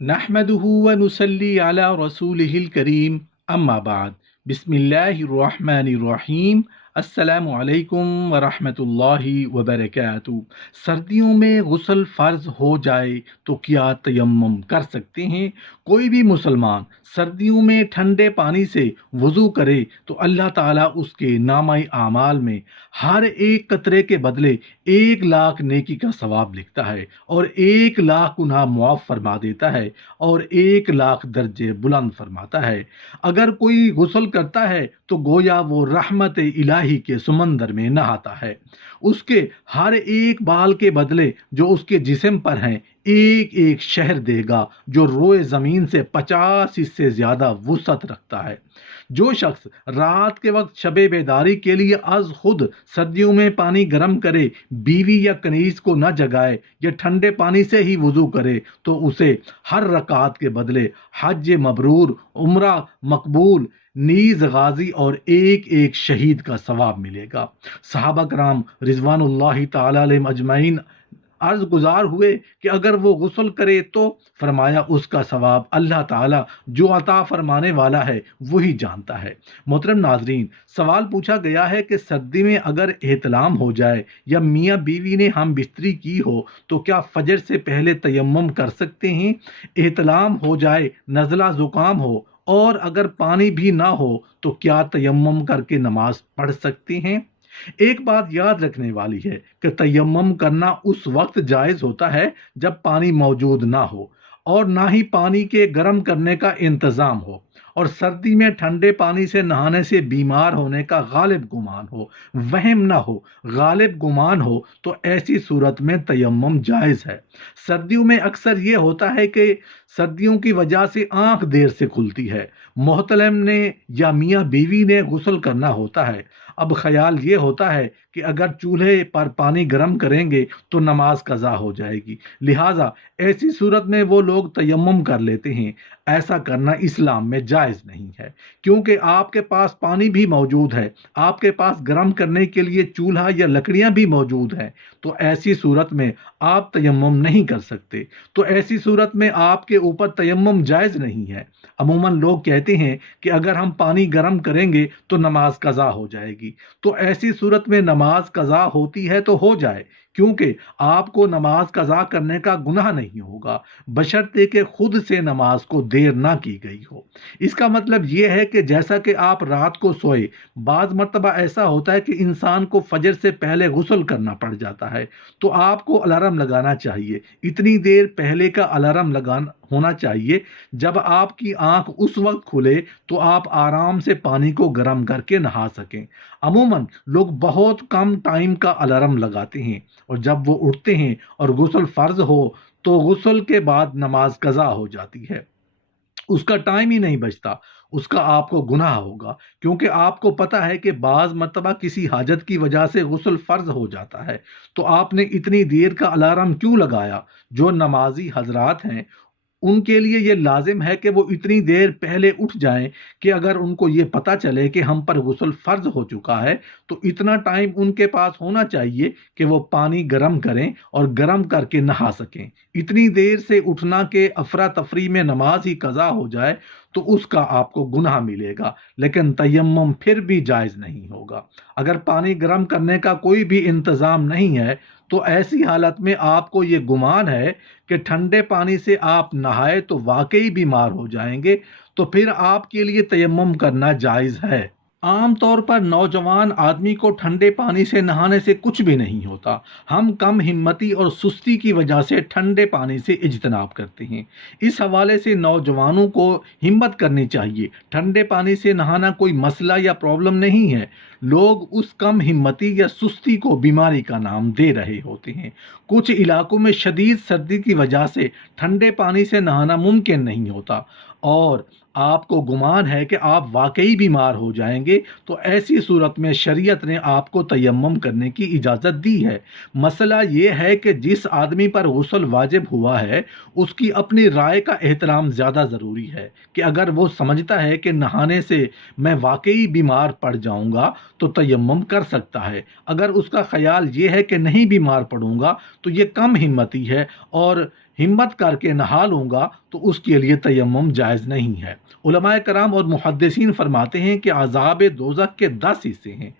نحمده ونصلي على رسوله الكريم اما بعد بسم اللہ الرحمن الرحیم السلام علیکم ورحمۃ اللہ وبرکاتہ۔ سردیوں میں غسل فرض ہو جائے تو کیا تیمم کر سکتے ہیں؟ کوئی بھی مسلمان سردیوں میں ٹھنڈے پانی سے وضو کرے تو اللہ تعالیٰ اس کے نامہ اعمال میں ہر ایک قطرے کے بدلے 1,00,000 نیکی کا ثواب لکھتا ہے اور 1,00,000 گناہ معاف فرما دیتا ہے اور 1,00,000 درجے بلند فرماتا ہے۔ اگر کوئی غسل کرتا ہے تو گویا وہ رحمت الہی کے سمندر میں نہاتا ہے۔ اس کے ہر ایک بال کے بدلے جو اس کے جسم پر ہیں ایک ایک شہر دے گا جو روئے زمین سے 50 سے زیادہ وسعت رکھتا ہے۔ جو شخص رات کے وقت شب بیداری کے لیے از خود سردیوں میں پانی گرم کرے، بیوی یا کنیز کو نہ جگائے یا ٹھنڈے پانی سے ہی وضو کرے تو اسے ہر رکعت کے بدلے حج مبرور، عمرہ مقبول، نیز غازی اور ایک ایک شہید کا ثواب ملے گا۔ صحابہ کرام رضوان اللہ تعالی علیہم اجمعین عرض گزار ہوئے کہ اگر وہ غسل کرے تو فرمایا اس کا ثواب اللہ تعالیٰ جو عطا فرمانے والا ہے وہی جانتا ہے۔ محترم ناظرین، سوال پوچھا گیا ہے کہ سردی میں اگر احتلام ہو جائے یا میاں بیوی نے ہم بستری کی ہو تو کیا فجر سے پہلے تیمم کر سکتے ہیں؟ احتلام ہو جائے، نزلہ زکام ہو اور اگر پانی بھی نہ ہو تو کیا تیمم کر کے نماز پڑھ سکتے ہیں؟ ایک بات یاد رکھنے والی ہے کہ تیمم کرنا اس وقت جائز ہوتا ہے جب پانی موجود نہ ہو اور نہ ہی پانی کے گرم کرنے کا انتظام ہو، اور سردی میں ٹھنڈے پانی سے نہانے سے بیمار ہونے کا غالب گمان ہو، وہم نہ ہو، غالب گمان ہو تو ایسی صورت میں تیمم جائز ہے۔ سردیوں میں اکثر یہ ہوتا ہے کہ سردیوں کی وجہ سے آنکھ دیر سے کھلتی ہے، محتلم نے یا میاں بیوی نے غسل کرنا ہوتا ہے۔ اب خیال یہ ہوتا ہے کہ اگر چولہے پر پانی گرم کریں گے تو نماز قضا ہو جائے گی، لہٰذا ایسی صورت میں وہ لوگ تیمم کر لیتے ہیں۔ ایسا کرنا اسلام میں جائز نہیں ہے، کیونکہ آپ کے پاس پانی بھی موجود ہے، آپ کے پاس گرم کرنے کے لیے چولہا یا لکڑیاں بھی موجود ہیں، تو ایسی صورت میں آپ تیمم نہیں کر سکتے، تو ایسی صورت میں آپ کے اوپر تیمم جائز نہیں ہے۔ عموماً لوگ کہتے ہیں کہ اگر ہم پانی گرم کریں گے تو نماز قضا ہو جائے گی، تو ایسی صورت میں نماز قضا ہوتی ہے تو ہو جائے، کیونکہ آپ کو نماز قضا کرنے کا گناہ نہیں ہوگا بشرطے کہ خود سے نماز کو دیر نہ کی گئی ہو۔ اس کا مطلب یہ ہے کہ جیسا کہ آپ رات کو سوئے، بعض مرتبہ ایسا ہوتا ہے کہ انسان کو فجر سے پہلے غسل کرنا پڑ جاتا ہے، تو آپ کو الارم لگانا چاہیے، اتنی دیر پہلے کا الارم لگانا ہونا چاہیے جب آپ کی آنکھ اس وقت کھلے تو آپ آرام سے پانی کو گرم کر کے نہا سکیں۔ عموماً لوگ بہت کم ٹائم کا الارم لگاتے ہیں اور جب وہ اٹھتے ہیں اور غسل فرض ہو تو غسل کے بعد نماز قضا ہو جاتی ہے، اس کا ٹائم ہی نہیں بچتا، اس کا آپ کو گناہ ہوگا، کیونکہ آپ کو پتہ ہے کہ بعض مرتبہ کسی حاجت کی وجہ سے غسل فرض ہو جاتا ہے، تو آپ نے اتنی دیر کا الارم کیوں لگایا؟ جو نمازی حضرات ہیں ان کے لیے یہ لازم ہے کہ وہ اتنی دیر پہلے اٹھ جائیں کہ اگر ان کو یہ پتہ چلے کہ ہم پر غسل فرض ہو چکا ہے تو اتنا ٹائم ان کے پاس ہونا چاہیے کہ وہ پانی گرم کریں اور گرم کر کے نہا سکیں۔ اتنی دیر سے اٹھنا کہ افراتفری میں نماز ہی قضا ہو جائے تو اس کا آپ کو گناہ ملے گا، لیکن تیمم پھر بھی جائز نہیں ہوگا۔ اگر پانی گرم کرنے کا کوئی بھی انتظام نہیں ہے تو ایسی حالت میں آپ کو یہ گمان ہے کہ ٹھنڈے پانی سے آپ نہائے تو واقعی بیمار ہو جائیں گے، تو پھر آپ کے لیے تیمم کرنا جائز ہے۔ عام طور پر نوجوان آدمی کو ٹھنڈے پانی سے نہانے سے کچھ بھی نہیں ہوتا، ہم کم ہمتی اور سستی کی وجہ سے ٹھنڈے پانی سے اجتناب کرتے ہیں۔ اس حوالے سے نوجوانوں کو ہمت کرنی چاہیے، ٹھنڈے پانی سے نہانا کوئی مسئلہ یا پرابلم نہیں ہے، لوگ اس کم ہمتی یا سستی کو بیماری کا نام دے رہے ہوتے ہیں۔ کچھ علاقوں میں شدید سردی کی وجہ سے ٹھنڈے پانی سے نہانا ممکن نہیں ہوتا اور آپ کو گمان ہے کہ آپ واقعی بیمار ہو جائیں گے، تو ایسی صورت میں شریعت نے آپ کو تیمم کرنے کی اجازت دی ہے۔ مسئلہ یہ ہے کہ جس آدمی پر غسل واجب ہوا ہے اس کی اپنی رائے کا احترام زیادہ ضروری ہے کہ اگر وہ سمجھتا ہے کہ نہانے سے میں واقعی بیمار پڑ جاؤں گا تو تیمم کر سکتا ہے، اگر اس کا خیال یہ ہے کہ نہیں بیمار پڑوں گا تو یہ کم ہمتی ہے اور ہمت کر کے نہا لوں گا تو اس کے لیے تیمم جائز نہیں ہے۔ علماء کرام اور محدثین فرماتے ہیں کہ عذاب دوزخ کے 10 حصے ہیں،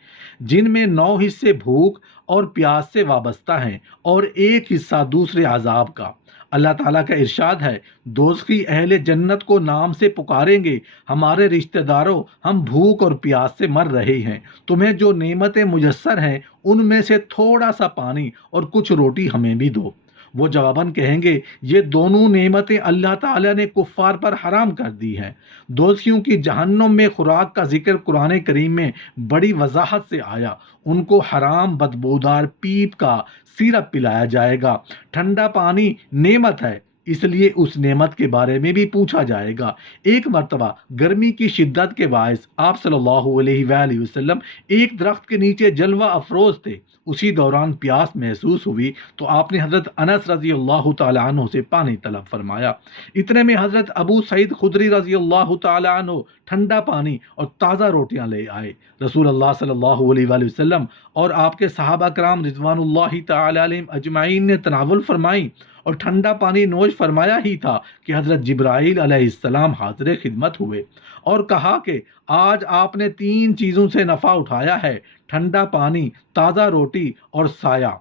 جن میں 9 حصے بھوک اور پیاس سے وابستہ ہیں اور ایک حصہ دوسرے عذاب کا۔ اللہ تعالیٰ کا ارشاد ہے، دوزخی اہل جنت کو نام سے پکاریں گے، ہمارے رشتہ داروں، ہم بھوک اور پیاس سے مر رہے ہیں، تمہیں جو نعمتیں میسر ہیں ان میں سے تھوڑا سا پانی اور کچھ روٹی ہمیں بھی دو۔ وہ جواباً کہیں گے، یہ دونوں نعمتیں اللہ تعالیٰ نے کفار پر حرام کر دی ہیں۔ دوزخیوں کی جہنم میں خوراک کا ذکر قرآن کریم میں بڑی وضاحت سے آیا۔ ان کو حرام بدبودار پیپ کا سیرپ پلایا جائے گا۔ ٹھنڈا پانی نعمت ہے، اس لیے اس نعمت کے بارے میں بھی پوچھا جائے گا۔ ایک مرتبہ گرمی کی شدت کے باعث آپ صلی اللہ علیہ وآلہ وسلم ایک درخت کے نیچے جلوہ افروز تھے۔ اسی دوران پیاس محسوس ہوئی تو آپ نے حضرت انس رضی اللہ تعالیٰ عنہ سے پانی طلب فرمایا۔ اتنے میں حضرت ابو سعید خدری رضی اللہ تعالیٰ عنہ ٹھنڈا پانی اور تازہ روٹیاں لے آئے۔ رسول اللہ صلی اللہ علیہ وآلہ وسلم اور آپ کے صحابہ کرام رضوان اللہ تعالیٰ علیہم اجمعین نے تناول فرمائی اور ٹھنڈا پانی نوش فرمایا ہی تھا کہ حضرت جبرائیل علیہ السلام حاضر خدمت ہوئے اور کہا کہ آج آپ نے 3 چیزوں سے نفع اٹھایا ہے، ٹھنڈا پانی، تازہ روٹی اور سایہ۔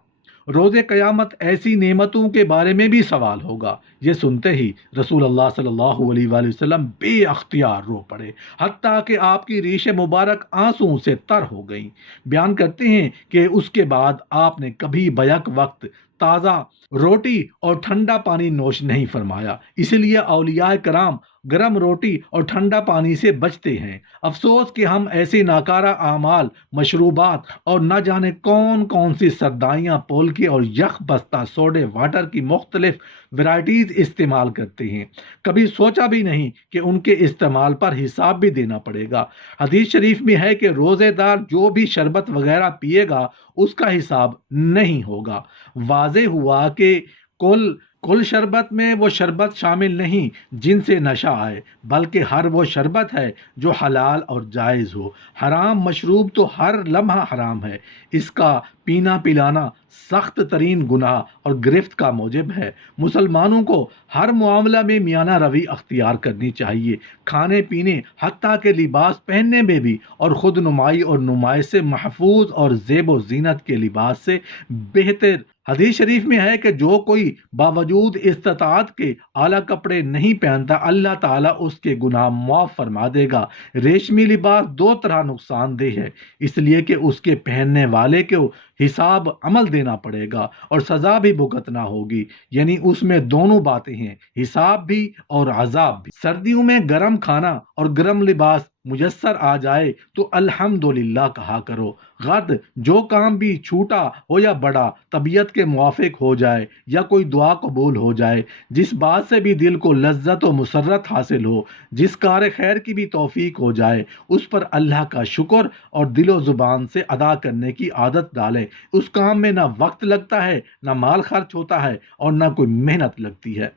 روز قیامت ایسی نعمتوں کے بارے میں بھی سوال ہوگا۔ یہ سنتے ہی رسول اللہ صلی اللہ علیہ وآلہ وسلم بے اختیار رو پڑے، حتیٰ کہ آپ کی ریش مبارک آنسوؤں سے تر ہو گئیں۔ بیان کرتے ہیں کہ اس کے بعد آپ نے کبھی بیک وقت تازہ روٹی اور ٹھنڈا پانی نوش نہیں فرمایا۔ اس لیے اولیاء کرام گرم روٹی اور ٹھنڈا پانی سے بچتے ہیں۔ افسوس کہ ہم ایسے ناکارہ اعمال، مشروبات اور نہ جانے کون کون سی سردائیاں، پولکے اور یخ بستہ سوڈے واٹر کی مختلف ورائٹیز استعمال کرتے ہیں، کبھی سوچا بھی نہیں کہ ان کے استعمال پر حساب بھی دینا پڑے گا۔ حدیث شریف میں ہے کہ روزے دار جو بھی شربت وغیرہ پیے گا اس کا حساب نہیں ہوگا۔ واضح ہوا کہ کل شربت میں وہ شربت شامل نہیں جن سے نشہ آئے، بلکہ ہر وہ شربت ہے جو حلال اور جائز ہو۔ حرام مشروب تو ہر لمحہ حرام ہے، اس کا پینا پلانا سخت ترین گناہ اور گرفت کا موجب ہے۔ مسلمانوں کو ہر معاملہ میں میانہ روی اختیار کرنی چاہیے، کھانے پینے حتیٰ کہ لباس پہننے میں بھی، اور خود نمائی اور نمائش سے محفوظ اور زیب و زینت کے لباس سے بہتر۔ حدیث شریف میں ہے کہ جو کوئی باوجود استطاعت کے اعلیٰ کپڑے نہیں پہنتا، اللہ تعالیٰ اس کے گناہ معاف فرما دے گا۔ ریشمی لباس 2 طرح نقصان دہ ہے، اس لیے کہ اس کے پہننے والے کو حساب عمل دینا پڑے گا اور سزا بھی بھگتنا ہوگی، یعنی اس میں دونوں باتیں ہیں، حساب بھی اور عذاب بھی۔ سردیوں میں گرم کھانا اور گرم لباس میسر آ جائے تو الحمدللہ کہا کرو۔ غرض جو کام بھی چھوٹا ہو یا بڑا طبیعت کے موافق ہو جائے یا کوئی دعا قبول ہو جائے، جس بات سے بھی دل کو لذت و مسرت حاصل ہو، جس کار خیر کی بھی توفیق ہو جائے، اس پر اللہ کا شکر اور دل و زبان سے ادا کرنے کی عادت ڈالیں۔ اس کام میں نہ وقت لگتا ہے، نہ مال خرچ ہوتا ہے اور نہ کوئی محنت لگتی ہے۔